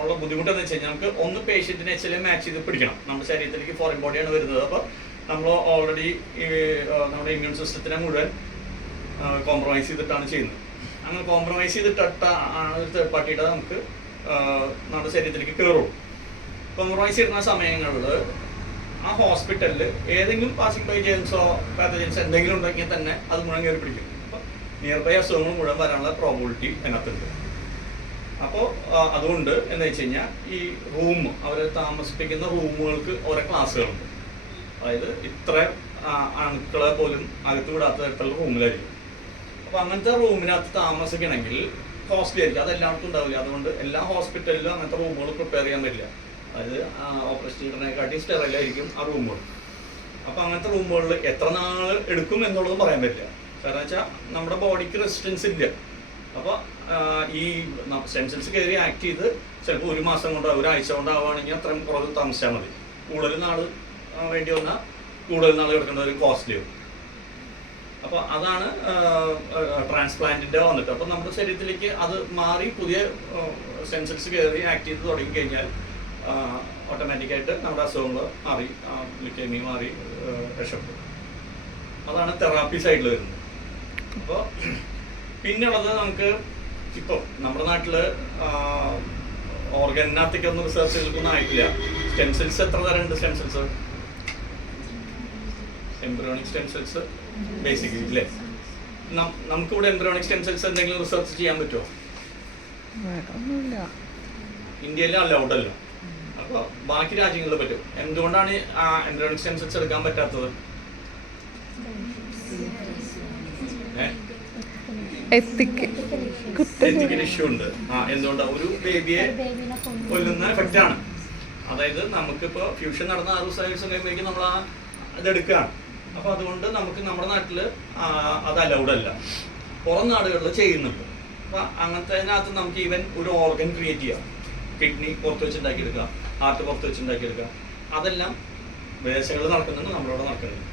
ഉള്ള ബുദ്ധിമുട്ടെന്ന് വെച്ച് കഴിഞ്ഞാൽ നമുക്ക് ഒന്ന് പേഷ്യൻറ്റിനെ HLA മാച്ച് ചെയ്ത് പിടിക്കണം. നമ്മുടെ ശരീരത്തിലേക്ക് ഫോറിൻ ബോഡിയാണ് വരുന്നത്. അപ്പോൾ നമ്മൾ ഓൾറെഡി നമ്മുടെ ഇമ്മ്യൂൺ സിസ്റ്റത്തിനെ മുഴുവൻ കോംപ്രമൈസ് ചെയ്തിട്ടാണ് ചെയ്യുന്നത്. അങ്ങനെ കോംപ്രമൈസ് ചെയ്തിട്ടാണ് ഒരു തേർഡ് പാർട്ടിയുടെ നമുക്ക് നമ്മുടെ ശരീരത്തിലേക്ക് കയറുള്ളൂ. കോംപ്രമൈസ് ചെയ്യുന്ന സമയങ്ങളിൽ ആ ഹോസ്പിറ്റലിൽ ഏതെങ്കിലും പാസിംഗ് ബൈ ജെൻസോ പാത്തജൻസോ എന്തെങ്കിലും ഉണ്ടെങ്കിൽ തന്നെ അത് മുഴുവൻ കയറി പിടിക്കും. അപ്പോൾ നിയർ ബൈ അസുഖങ്ങൾ മുഴുവൻ വരാനുള്ള പ്രോബിലിറ്റി അതിനകത്തുണ്ട്. അപ്പോൾ അതുകൊണ്ട് എന്താ വെച്ച് കഴിഞ്ഞാൽ ഈ റൂം, അവരെ താമസിപ്പിക്കുന്ന റൂമുകൾക്ക് ഓരോ ക്ലാസ്സുകളുണ്ട്. അതായത് ഇത്ര അണുക്കളെ പോലും അകത്ത് വിടാത്ത തരത്തിലുള്ള റൂമിലായിരിക്കും. അപ്പോൾ അങ്ങനത്തെ റൂമിനകത്ത് താമസിക്കണമെങ്കിൽ കോസ്റ്റ്ലി ആയിരിക്കും. അത് എല്ലായിടത്തും ഉണ്ടാവില്ല. അതുകൊണ്ട് എല്ലാ ഹോസ്പിറ്റലിലും അങ്ങനത്തെ റൂമുകൾ പ്രിപ്പയർ ചെയ്യാൻ പറ്റില്ല. അതായത് ഓപ്പറേഷൻ തിയേറ്ററിനെക്കാട്ടി സ്റ്റെറൈലായിരിക്കും ആ റൂമുകൾ. അപ്പോൾ അങ്ങനത്തെ റൂമുകളിൽ എത്ര നാൾ എടുക്കും എന്നുള്ളതും പറയാൻ പറ്റില്ല. കാരണം വെച്ചാൽ നമ്മുടെ ബോഡിക്ക് റെസിസ്റ്റൻസ് ഇല്ല. അപ്പോൾ ഈ സ്റ്റെം സെൽസ് കയറി ആക്ട് ചെയ്ത് ചിലപ്പോൾ 1 മാസം കൊണ്ടോ 1 ആഴ്ച കൊണ്ടാവുകയാണെങ്കിൽ അത്രയും കുറവ് താമസിച്ചാൽ മതി. കൂടുതൽ നാൾ വേണ്ടി വന്നാൽ കൂടുതൽ നാൾ കിടക്കേണ്ട ഒരു കോസ്റ്റ്ലി. അപ്പോൾ അതാണ് ട്രാൻസ്പ്ലാന്റിൻ്റെ വന്നിട്ട്. അപ്പോൾ നമ്മുടെ ശരീരത്തിലേക്ക് അത് മാറി പുതിയ സ്റ്റെം സെൽസ് കയറി ആക്ട് ചെയ്ത് തുടങ്ങിക്കഴിഞ്ഞാൽ ഓട്ടോമാറ്റിക്കായിട്ട് നമ്മുടെ അസുഖങ്ങൾ മാറി, ലുക്കേമിയ മാറി രക്ഷപ്പെടും. അതാണ് തെറാപ്പി സൈഡിൽ വരുന്നത്. അപ്പോൾ പിന്നുള്ളത് നമുക്ക് ഇപ്പോൾ നമ്മുടെ നാട്ടിൽ ഓർഗനകത്തേക്കൊന്നും റിസർച്ച് ചെയ്തൊന്നും ആയിട്ടില്ല. സ്റ്റെം സെൽസ് എത്ര തരമുണ്ട്? Stem cells embryonic stem cells basically ഇല്ലേ? നമുക്കിവിടെ എംബ്രിയോണിക് സ്റ്റെം സെൽസ് എന്തെങ്കിലും റിസർച്ച് ചെയ്യാൻ പറ്റുമോ? ഇന്ത്യയിൽ അലൗഡ് അല്ല. അപ്പോൾ ബാക്കി രാജ്യങ്ങളിൽ പറ്റും. എന്തുകൊണ്ടാണ് എംബ്രിയോണിക് സ്റ്റെം സെൽസ് എടുക്കാൻ പറ്റാത്തത്? എത്തിക്കൽ ഇഷ്യൂ ഉണ്ട്. എന്തുകൊണ്ടാ? ഒരു ബേബിയെ കൊല്ലുന്ന എഫക്റ്റ് ആണ്. അതായത് നമുക്കിപ്പോൾ ഫ്യൂഷൻ നടന്ന 6 ദിവസം കഴിയുമ്പോഴേക്കും നമ്മൾ ഇതെടുക്കുകയാണ്. അപ്പോൾ അതുകൊണ്ട് നമുക്ക് നമ്മുടെ നാട്ടിൽ അത് അലൗഡ് അല്ല. പുറം നാടുകളിൽ ചെയ്യുന്നുണ്ട്. അപ്പോൾ അങ്ങനത്തേതിനകത്ത് നമുക്ക് ഈവൻ ഒരു ഓർഗൻ ക്രിയേറ്റ് ചെയ്യാം. കിഡ്നി പുറത്ത് വെച്ചുണ്ടാക്കിയെടുക്കുക, ഹാർട്ട് പുറത്ത് വെച്ചുണ്ടാക്കിയെടുക്കുക. അതെല്ലാം വിദേശങ്ങളിൽ നടക്കുന്നുണ്ട്, നമ്മളിവിടെ നടക്കുന്നുണ്ട്.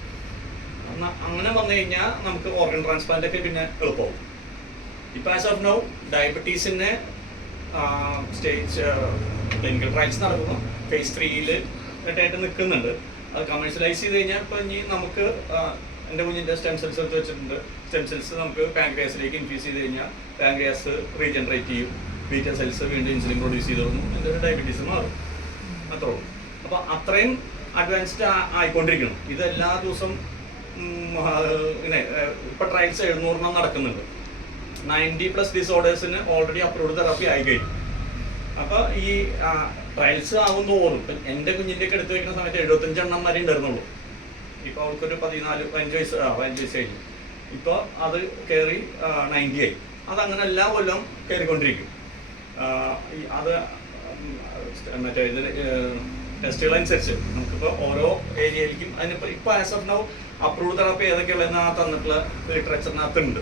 അങ്ങനെ വന്നു കഴിഞ്ഞാൽ നമുക്ക് ഓർഗൻ ട്രാൻസ്പ്ലാന്റ് ഒക്കെ പിന്നെ എളുപ്പമാവും. ഇപ്പോൾ ആസ് ഓഫ് നൗ ഡയബറ്റീസിന് സ്റ്റേജ് ക്ലിനിക്കൽ ട്രയൽസ് നടക്കുന്നു. ഫേസ് 3 ആയിട്ട് നിൽക്കുന്നുണ്ട്. അത് കമേഴ്ഷ്യലൈസ് ചെയ്ത് കഴിഞ്ഞാൽ ഇപ്പോൾ ഇനി നമുക്ക് എൻ്റെ കുഞ്ഞിൻ്റെ സ്റ്റെം സെൽസ് എടുത്ത് വെച്ചിട്ടുണ്ട്. സ്റ്റെം സെൽസ് നമുക്ക് പാൻക്രിയാസിലേക്ക് ഇൻഫ്യൂസ് ചെയ്ത് കഴിഞ്ഞാൽ പാൻക്രിയാസ് റീജനറേറ്റ് ചെയ്യും. ബീറ്റ സെൽസ് വീണ്ടും ഇൻസുലിൻ പ്രൊഡ്യൂസ് ചെയ്ത് തുടങ്ങും. എൻ്റെ ഒരു ഡയബറ്റീസ് മാറും. അത്രേ ഉള്ളൂ. അപ്പോൾ അത്രയും അഡ്വാൻസ്ഡ് ആയിക്കൊണ്ടിരിക്കണം. ഇത് എല്ലാ ദിവസം ഇങ്ങനെ ഇപ്പോൾ ട്രയൽസ് 700 നടക്കുന്നുണ്ട്. 90+ ഡിസോർഡേഴ്സിന് ഓൾറെഡി അപ്രൂവ്ഡ് തെറാപ്പി ആയി കഴിഞ്ഞു. അപ്പോൾ ഈ ട്രയൽസ് ആകുന്ന തോറും ഇപ്പം എൻ്റെ കുഞ്ഞിൻ്റെയൊക്കെ എടുത്ത് വയ്ക്കുന്ന സമയത്ത് 75 എണ്ണം വരെ ഉണ്ടായിരുന്നുള്ളൂ. ഇപ്പോൾ അവർക്കൊരു 15 വയസ്സ് കഴിഞ്ഞു. ഇപ്പോൾ അത് കയറി 90 ആയി. അതങ്ങനെ എല്ലാ കൊല്ലം കയറിക്കൊണ്ടിരിക്കും. അത് മറ്റേ ഇതിന് ടെസ്റ്റുകളനുസരിച്ച് നമുക്കിപ്പോൾ ഓരോ ഏരിയയിലേക്കും അതിനിപ്പോൾ ഇപ്പോൾ as of now approved therapy ഏതൊക്കെയുള്ളതെന്ന് ആ തന്നിട്ടുള്ള ലിറ്ററേച്ചറിനകത്തുണ്ട്.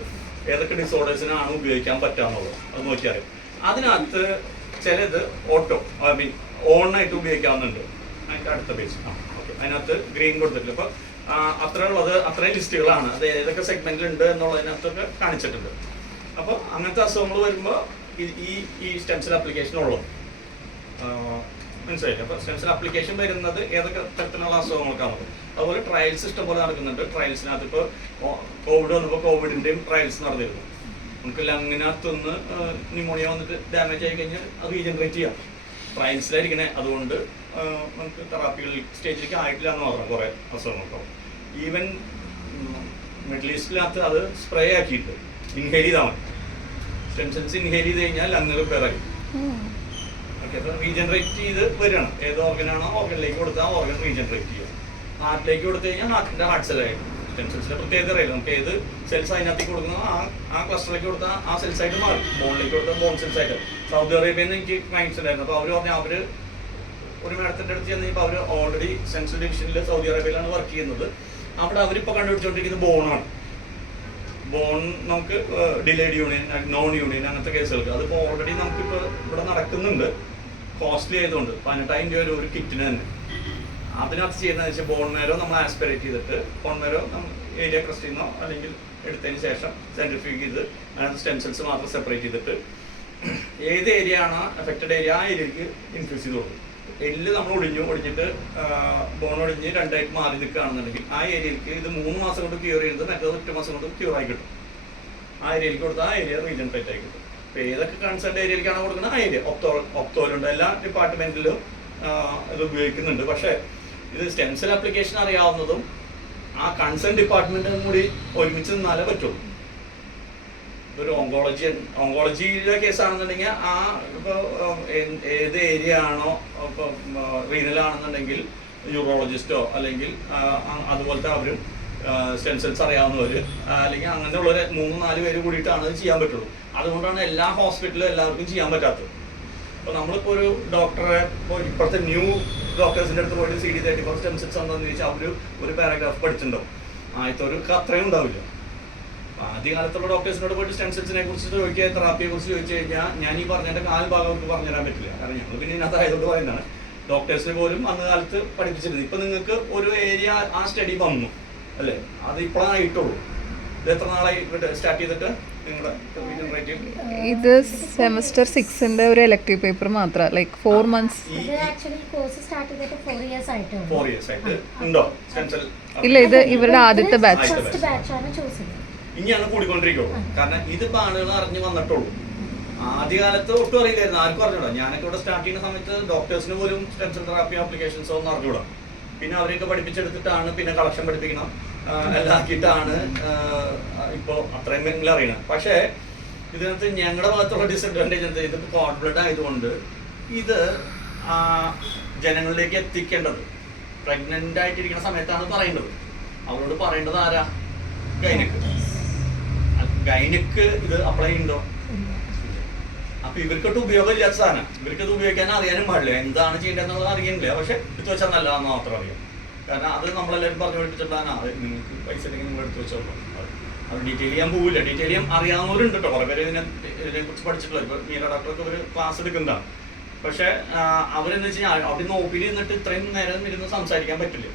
ഏതൊക്കെ ഡിസോർഡേഴ്സിനാണ് ഉപയോഗിക്കാൻ പറ്റാന്നുള്ളത് അത് നോക്കിയാൽ അതിനകത്ത് ചിലത് ഓണായിട്ട് ഉപയോഗിക്കാവുന്നുണ്ട്. അതിൻ്റെ അടുത്ത പേജ് ഓക്കെ, അതിനകത്ത് ഗ്രീൻ കൊടുത്തിട്ടില്ല. അപ്പോൾ അത്രയും ലിസ്റ്റുകളാണ്. അത് ഏതൊക്കെ സെഗ്മെന്റിൽ ഉണ്ട് എന്നുള്ളതിനകത്തൊക്കെ കാണിച്ചിട്ടുണ്ട്. അപ്പോൾ അങ്ങനത്തെ അസുഖങ്ങൾ വരുമ്പോൾ ഈ സ്റ്റെം സെൽ ആപ്ലിക്കേഷൻ ഉള്ളൂ. മനസ്സിലായില്ല? അപ്പോൾ സ്റ്റെം സെൽ ആപ്ലിക്കേഷൻ വരുന്നത് ഏതൊക്കെ തരത്തിലുള്ള അസുഖങ്ങൾക്കാണത്. അതുപോലെ ട്രയൽസ് ഇഷ്ടംപോലെ നടക്കുന്നുണ്ട്. ട്രയൽസിനകത്ത് ഇപ്പോൾ കോവിഡ് വന്നപ്പോൾ കോവിഡിൻ്റെയും ട്രയൽസ് നടന്നിരുന്നു. നമുക്ക് ലങ്ങിനകത്തൊന്ന് ന്യൂമോണിയ വന്നിട്ട് ഡാമേജ് ആയി കഴിഞ്ഞാൽ അത് റീജനറേറ്റ് ചെയ്യാം. ട്രയൽസിലായിരിക്കണേ. അതുകൊണ്ട് നമുക്ക് തെറാപ്പികൾ സ്റ്റേജിലേക്ക് ആയിട്ടില്ല എന്ന് മാത്രം കുറേ അസുഖങ്ങൾക്കാവും. ഈവൻ മിഡിൽ ഈസ്റ്റിനകത്ത് അത് സ്പ്രേ ആക്കിയിട്ട് ഇൻഹെയിൽ ചെയ്താൽ മതി. സ്റ്റെം സെൽസ് ഇൻഹെയിൽ ചെയ്ത് കഴിഞ്ഞാൽ ലങ് റിപ്പയർ ആയി. ഓക്കെ, അപ്പോൾ റീജനറേറ്റ് ചെയ്ത് വരികയാണ്. ഏത് ഓർഗനാണോ ഓർഗനിലേക്ക് കൊടുത്താൽ ഓർഗൻ റീജനറേറ്റ് ചെയ്യുക. ഹാർട്ടിലേക്ക് കൊടുത്തു കഴിഞ്ഞാൽ ഹാർട്ടിൻ്റെ ഹാർട്ട് സെല്ലായിട്ട് സ്റ്റെം സെൽസിൻ്റെ പ്രത്യേകത അറിയില്ല. നമുക്ക് ഏത് സെൽസ് അതിനകത്തേക്ക് കൊടുക്കുന്നോ ആ ക്ലസ്റ്ററിലേക്ക് കൊടുത്താൽ ആ സെൽസായിട്ട് മാറും. ബോണിലേക്ക് കൊടുത്താൽ ബോൺ സെൽസായിട്ട്. സൗദി അറേബ്യയിൽ നിന്ന് എനിക്ക് ക്ലൈൻറ്റ്സ് ഉണ്ടായിരുന്നു. അപ്പോൾ അവർ പറഞ്ഞാൽ അവർ ഒരു മേഡത്തിൻ്റെ അടുത്ത് ചെന്ന് കഴിഞ്ഞപ്പോൾ അവർ ഓൾറെഡി സെൻട്രൽ ഡിവിഷനിൽ സൗദി അറേബ്യയിലാണ് വർക്ക് ചെയ്യുന്നത്. അവിടെ അവരിപ്പോൾ കണ്ടുപിടിച്ചുകൊണ്ടിരിക്കുന്നത് ബോണാണ്. ബോൺ നമുക്ക് ഡിലേഡ് യൂണിയൻ, നോൺ യൂണിയൻ അങ്ങനത്തെ കേസുകൾക്ക് അതിപ്പോൾ ഓൾറെഡി നമുക്കിപ്പോൾ ഇവിടെ നടക്കുന്നുണ്ട്. കോസ്റ്റ്ലി ആയതുകൊണ്ട് 15,000 രൂപ ഒരു കിറ്റിന് തന്നെ. അതിനകത്ത് ചെയ്യുന്നതെന്ന് വെച്ചാൽ ബോൺ മേരോ നമ്മൾ ആസ്പിറേറ്റ് ചെയ്തിട്ട് ബോൺ മേരോ നമ്മൾ ഏരിയ ക്രസ്റ്റിൽ നിന്നോ അല്ലെങ്കിൽ എടുത്തതിന് ശേഷം സെൻട്രിഫ്യൂഗ് ചെയ്ത് അതിനകത്ത് സ്റ്റെം സെൽസ് മാത്രം സെപ്പറേറ്റ് ചെയ്തിട്ട് ഏത് ഏരിയ ആണോ എഫക്റ്റഡ് ഏരിയ ആ ഏരിയക്ക് ഇൻഫ്യൂസ് ചെയ്ത് കൊടുക്കും. എല്ല് നമ്മൾ ഒടിഞ്ഞിട്ട് ബോൺ ഒടിഞ്ഞ് 2 ആയിട്ട് മാറി നിൽക്കുകയാണെന്നുണ്ടെങ്കിൽ ആ ഏരിയയിലേക്ക് ഇത് 3 മാസം കൊണ്ട് ക്യൂർ ചെയ്യുന്നത് മറ്റേത് 1 മാസം കൊണ്ട് ക്യൂർ ആയി കിട്ടും. ആ ഏരിയയിലേക്ക് കൊടുത്താൽ ആ ഏരിയ റീജനറേറ്റ് ആയി കിട്ടും. അപ്പോൾ ഏതൊക്കെ കൺസേൺഡ് ഏരിയയിലേക്കാണ് കൊടുക്കുന്നത് ആ ഏരിയ ഒപ്തോലുണ്ട്. എല്ലാ ഡിപ്പാർട്ട്മെന്റിലും ഇത് ഉപയോഗിക്കുന്നുണ്ട്. പക്ഷേ ഇത് സ്റ്റെം സെൽ ആപ്ലിക്കേഷൻ അറിയാവുന്നതും ആ കൺസേൺ ഡിപ്പാർട്ട്മെന്റും കൂടി ഒരുമിച്ച് നിന്നാലേ പറ്റുള്ളൂ. ഇതൊരു ഓങ്കോളജിയുടെ കേസാണെന്നുണ്ടെങ്കിൽ ആ ഇപ്പോൾ ഏത് ഏരിയ ആണോ ഇപ്പോൾ റീനൽ ആണെന്നുണ്ടെങ്കിൽ യൂറോളജിസ്റ്റോ അല്ലെങ്കിൽ അതുപോലത്തെ അവരും സ്റ്റെം സെൽസ് അറിയാവുന്നവർ അല്ലെങ്കിൽ അങ്ങനെയുള്ളവർ 3-4 പേര് കൂടിയിട്ടാണ് അത് ചെയ്യാൻ പറ്റുള്ളൂ. അതുകൊണ്ടാണ് എല്ലാ ഹോസ്പിറ്റലിലും എല്ലാവർക്കും ചെയ്യാൻ പറ്റാത്തത്. അപ്പോൾ നമ്മളിപ്പോൾ ഒരു ഡോക്ടറെ ഇപ്പോൾ ഇപ്പോഴത്തെ ന്യൂ ഡോക്ടേഴ്സിൻ്റെ അടുത്ത് പോയിട്ട് CD34 സ്റ്റെം സെൽസ് എന്താണെന്ന് ചോദിച്ചാൽ അവർ ഒരു പാരഗ്രാഫ് പഠിച്ചിട്ടുണ്ടാവും. ആദ്യത്തെ ഒരു അത്രയും ഉണ്ടാവില്ല. ആദ്യകാലത്തുള്ള ഡോക്ടേഴ്സിനോട് പോയിട്ട് സ്റ്റെം സെൽസിനെ കുറിച്ച് ചോദിക്കുക, തെറാപ്പിയെ കുറിച്ച് ചോദിച്ചു കഴിഞ്ഞാൽ ഞാൻ ഈ പറഞ്ഞതിൻ്റെ ഭാഗം അവർക്ക് പറഞ്ഞുതരാൻ പറ്റില്ല. കാരണം ഞങ്ങൾ പിന്നെ ഇതിനകത്ത് ആയതുകൊണ്ട് പറയുന്നതാണ്. ഡോക്ടേഴ്സിന് പോലും അന്ന് കാലത്ത് പഠിപ്പിച്ചിരുന്നു. ഇപ്പം നിങ്ങൾക്ക് ഒരു ഏരിയ ആ സ്റ്റഡി വന്നു അല്ലേ, അത് ഇപ്പോഴായിട്ടുള്ളൂ. ഇത് എത്ര നാളായി സ്റ്റാർട്ട് ചെയ്തിട്ട് നിങ്ങളുടെ ഇത് സെമസ്റ്റർ 6ന്റെ ഒരു ഇലക്ടീവ് പേപ്പർ മാത്രം, ലൈക്ക് 4 months. ഉണ്ടോ സ്റ്റെം സെൽ? ഇല്ല, ഇത് ഇവരുടെ ആദ്യത്തെ ബാച്ച്. ഇനിയാണ് കൂടിക്കൊണ്ടിരിക്കുള്ളൂ. കാരണം ഇതിപ്പോൾ ആളുകൾ അറിഞ്ഞു വന്നിട്ടുള്ളൂ. ആദ്യകാലത്ത് ഒട്ടും അറിയില്ലായിരുന്നു, ആർക്കും അറിഞ്ഞൂടാ. ഞാനൊക്കെ ഇവിടെ സ്റ്റാർട്ട് ചെയ്യുന്ന സമയത്ത് ഡോക്ടേഴ്സിന് പോലും സ്റ്റെം സെൽ തെറാപ്പി ആപ്ലിക്കേഷൻസോ ഒന്നും അറിഞ്ഞൂടാ. പിന്നെ അവരെയൊക്കെ പഠിപ്പിച്ചെടുത്തിട്ടാണ് പിന്നെ കളക്ഷൻ പഠിപ്പിക്കണം എല്ലാം ആക്കിയിട്ടാണ് ഇപ്പോൾ അത്രയും മെങ്കിലും അറിയണം. പക്ഷേ ഇതിനകത്ത് ഞങ്ങളുടെ ഭാഗത്തുള്ള ഡിസഡ്വാൻറ്റേജ് എന്താ, ഇതിപ്പോൾ കോഡ് ബ്ലഡ് ആയതുകൊണ്ട് ഇത് ജനങ്ങളിലേക്ക് എത്തിക്കേണ്ടത് പ്രഗ്നൻ്റ് ആയിട്ടിരിക്കുന്ന സമയത്താണ് പറയേണ്ടത്. അവരോട് പറയേണ്ടത് ആരാ? ഗൈനക്ക്. ഗൈനക്ക് ഇത് അപ്ലൈ ഉണ്ടോ? അപ്പൊ ഇവർക്കൊട്ട് ഉപയോഗമില്ലാത്ത സാധനം. ഇവർക്കത് ഉപയോഗിക്കാൻ അറിയാനും പാടില്ല, എന്താണ് ചെയ്യേണ്ടതെന്നുള്ളത് അറിയുന്നില്ല. പക്ഷെ എടുത്തു വെച്ചാൽ നല്ലതാണെന്ന് മാത്രം അറിയാം. കാരണം അത് നമ്മളെല്ലാവരും പറഞ്ഞു പഠിപ്പിച്ചിട്ടാണ് നിങ്ങൾക്ക് പൈസ ഉണ്ടെങ്കിൽ നിങ്ങൾ എടുത്തു വെച്ചോളൂ. അത് ഡീറ്റെയിൽ ചെയ്യാൻ പോവില്ല. ഡീറ്റെയിൽ ചെയ്യാൻ അറിയാവുന്നവരുണ്ട് കേട്ടോ, കുറേ പേര് ഇതിനെക്കുറിച്ച് പഠിച്ചിട്ടുള്ള. ഇപ്പോൾ മീര ഡോക്ടർക്ക് ഒരു ക്ലാസ് എടുക്കുന്നതാണ്. പക്ഷേ അവരെന്ന് വെച്ച് കഴിഞ്ഞാൽ അവിടെ നിന്ന് OPD നിന്നിട്ട് ഇത്രയും നേരം ഇരുന്ന് സംസാരിക്കാൻ പറ്റില്ല.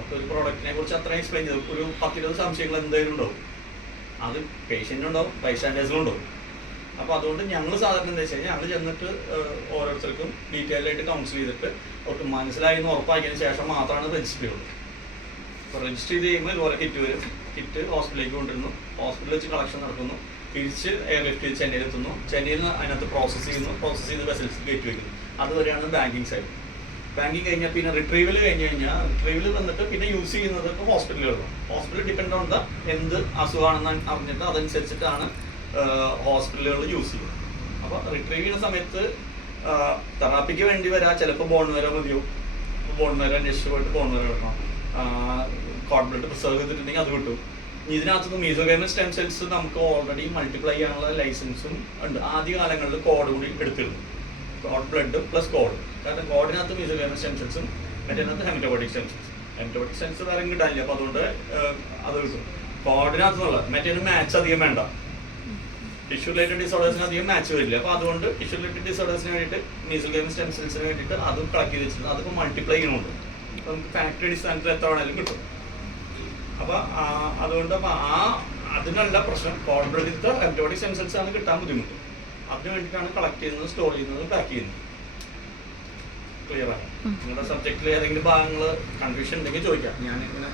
അപ്പോൾ ഒരു പ്രോഡക്റ്റിനെ കുറിച്ച് അത്രയും എക്സ്പ്ലെയിൻ ചെയ്തു ഒരു 10-20 സംശയങ്ങൾ എന്തായാലും ഉണ്ടാവും. അത് പേഷ്യൻ്റിനുണ്ടാവും, ബൈസ്റ്റാൻഡേഴ്സിനുണ്ടാവും. അപ്പോൾ അതുകൊണ്ട് ഞങ്ങൾ സാധാരണ എന്താ വെച്ച് കഴിഞ്ഞാൽ ഞങ്ങൾ ചെന്നിട്ട് ഓരോരുത്തർക്കും ഡീറ്റെയിൽ ആയിട്ട് കൗൺസിൽ ചെയ്തിട്ട് അവർക്ക് മനസ്സിലായി എന്ന് ഉറപ്പാക്കിയതിന് ശേഷം മാത്രമാണ് രജിസ്റ്റർ ചെയ്യുള്ളൂ. അപ്പോൾ രജിസ്റ്റർ ചെയ്ത് കഴിയുമ്പോൾ ഇതുപോലെ കിറ്റ് വരും. കിറ്റ് ഹോസ്പിറ്റലിലേക്ക് കൊണ്ടുവരുന്നു, ഹോസ്പിറ്റലിൽ വെച്ച് കളക്ഷൻ നടക്കുന്നു, തിരിച്ച് എയർലിഫ്റ്റ് ചെയ്ത് ചെന്നൈയിൽ എത്തുന്നു, ചെന്നൈയിൽ നിന്ന് അതിനകത്ത് പ്രോസസ്സ് ചെയ്യുന്നു, പ്രോസസ്സ് ചെയ്ത് വെസൽസ് കയറ്റി വയ്ക്കുന്നു. അതുവരെയാണ് ബാങ്കിങ് സൈഡ്. ബാങ്കിങ് കഴിഞ്ഞാൽ പിന്നെ റിട്രീവൽ കഴിഞ്ഞ് കഴിഞ്ഞാൽ റിട്രീവൽ വന്നിട്ട് പിന്നെ യൂസ് ചെയ്യുന്നത് ഇപ്പോൾ ഹോസ്പിറ്റലുകളാണ്. ഹോസ്പിറ്റൽ ഡിപ്പെൻഡ് ഓൺ എന്ത് അസുഖമാണെന്ന് അറിഞ്ഞിട്ട് അതനുസരിച്ചിട്ടാണ് ഹോസ്പിറ്റലുകൾ യൂസ് ചെയ്യും. അപ്പോൾ റിട്രീവ് ചെയ്യുന്ന സമയത്ത് തെറാപ്പിക്ക് വേണ്ടി വരാം, ചിലപ്പോൾ ബോൺ വരെ മതിയോ, ബോൺ വരെ അന്വേഷിച്ച് പോയിട്ട് ബോൺ വരെ കിട്ടണം. കോഡ് ബ്ലഡ് പ്രിസർവ് ചെയ്തിട്ടുണ്ടെങ്കിൽ അത് കിട്ടും. ഇതിനകത്തുനിന്ന് മീസോഗൈമൽ സ്റ്റെം സെൽസ് നമുക്ക് ഓൾറെഡി മൾട്ടിപ്ലൈ ചെയ്യാനുള്ള ലൈസൻസും ഉണ്ട്. ആദ്യ കാലങ്ങളിൽ കോഡ് കൂടി എടുത്തിരുന്നു, കോഡ് ബ്ലഡ് പ്ലസ് കോഡ്. കാരണം കോഡിനകത്ത് മീസോഗൈമൽ സ്റ്റെം സെൽസും മറ്റേനകത്ത് ഹെമറ്റോബോട്ടിക് സ്റ്റെം സെൽസ്. ഹെമറ്റോബോട്ടിക് സെൽസ് വേറെ കിട്ടാനില്ല, അപ്പോൾ അതുകൊണ്ട് അത് കിട്ടും. കോഡിനകത്തുനിന്നുള്ള മറ്റേതിന് മാച്ച് അധികം വേണ്ട. ടിഷ്യൂ റിലേറ്റഡ് ഡിസോർഡേഴ്സിന് അധികം മാച്ച് വരില്ല. അപ്പോൾ അതുകൊണ്ട് ടിഷ്യൂ റിലേറ്റഡ് ഡിസോർഡേഴ്സിന് വേണ്ടിയിട്ട് മീസോഗൈമൽ സ്റ്റെം സെൽസിന് വേണ്ടിയിട്ട് അതും കളക്ട് ചെയ്ത് വെച്ചിട്ടുണ്ട്. അതിപ്പോൾ മൾട്ടിപ്ലൈ ചെയ്യുന്നുണ്ട്. അപ്പോൾ നമുക്ക് ഫാക്ടറി അടിസ്ഥാനത്തിൽ എത്ര വേണമെങ്കിലും കിട്ടും. അപ്പോൾ അതുകൊണ്ട് അപ്പോൾ അതിനുള്ള പ്രശ്നം കോഡ് ബ്ലഡിലത്തെ ഹെമറ്റോബോട്ടിക് സ്റ്റെം സെൽസ് ആണ് കിട്ടാൻ ബുദ്ധിമുട്ട്. അതിന് വേണ്ടിയിട്ടാണ് കളക്ട് ചെയ്യുന്നത്, സ്റ്റോർ ചെയ്യുന്നത്, പാക്ക് ചെയ്യുന്നത്. ക്ലിയർ ആണ്? നിങ്ങളുടെ സബ്ജക്റ്റിൽ ഏതെങ്കിലും ഭാഗങ്ങൾ കൺഫ്യൂഷൻ ഉണ്ടെങ്കിൽ ചോദിക്കാം. ഞാൻ ഇങ്ങനെ